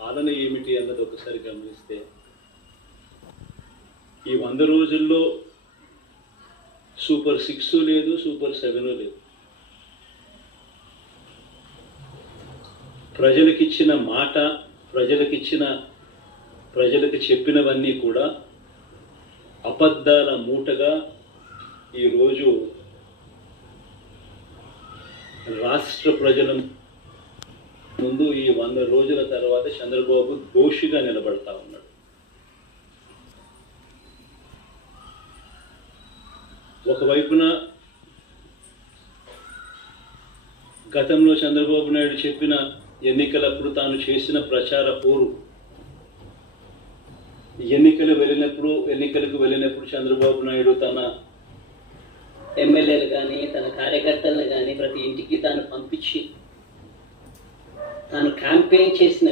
పాలన ఏమిటి అన్నది ఒకసారి గమనిస్తే ఈ 100 రోజుల్లో సూపర్ 6 లేదు, సూపర్ 7 లేదు. ప్రజలకిచ్చిన మాట, ప్రజలకు చెప్పినవన్నీ కూడా అబద్ధాల మూటగా ఈరోజు రాష్ట్ర ప్రజల ముందు ఈ 100 రోజుల తర్వాత చంద్రబాబు దోషిగా నిలబడతా ఉన్నాడు. ఒకవైపున గతంలో చంద్రబాబు నాయుడు చెప్పిన ఎన్నికలప్పుడు తాను చేసిన ప్రచార పోరు, ఎన్నికలకు వెళ్ళినప్పుడు చంద్రబాబు నాయుడు తన ఎమ్మెల్యేలు కానీ తన కార్యకర్తలను కానీ ప్రతి ఇంటికి తాను పంపించి తాను క్యాంపెయిన్ చేసిన